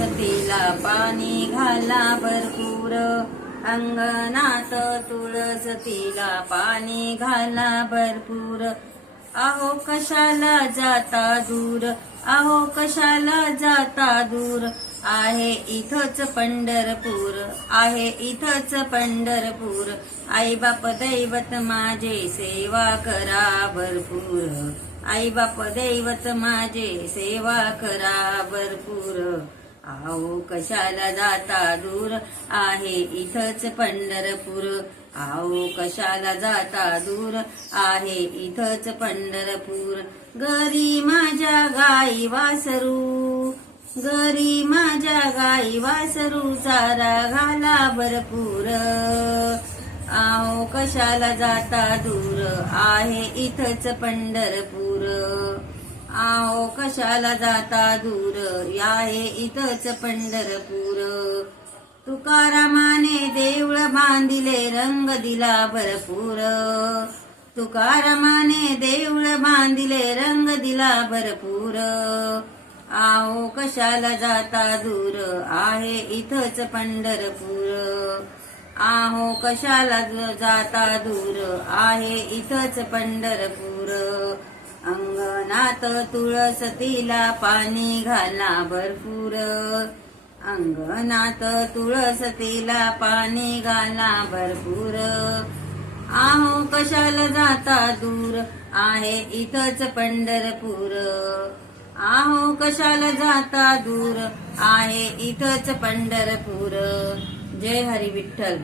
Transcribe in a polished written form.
तुळसतीला पाणी घाला भरपूर, अंगणात तुळसतीला पाणी घाला भरपूर. अहो कशाला जाता दूर, अहो कशाला जाता दूर, आहे इथंच पंढरपूर, आहे इथंच पंढरपूर. आई बाप दैवत माझे सेवा करा भरपूर, आई बाप दैवत माझे सेवा करा भरपूर. अहो कशाला जाता दूर, आहे इथंच पंढरपूर, अहो कशाला जाता दूर, आहे इथंच पंढरपूर. घरी माझ्या गाई वासरू, घरी माझ्या गाई वासरू, चारा घाला भरपूर. अहो कशाला जाता दूर, आहे इथंच पंढरपूर, अहो कशाला जाता दूर, आहे इथंच पंढरपूर. तुकारामाने देऊळ बांधिले, रंग दिला भरपूर, तुकारामाने देऊळ बांधिले, रंग दिला भरपूर. अहो कशाला जाता दूर, आहे इथंच पंढरपूर, अहो कशाला जाता दूर, आहे इथंच पंढरपूर. अंगणात तुळसतीला पाणी घाला भरपूर, अंगणात तुळसतीला पाणी घाला भरपूर. अहो कशाला जाता दूर, आहे इथंच पंढरपूर, अहो कशाला जाता दूर, आहे इथंच पंढरपूर. जय हरी विठ्ठल.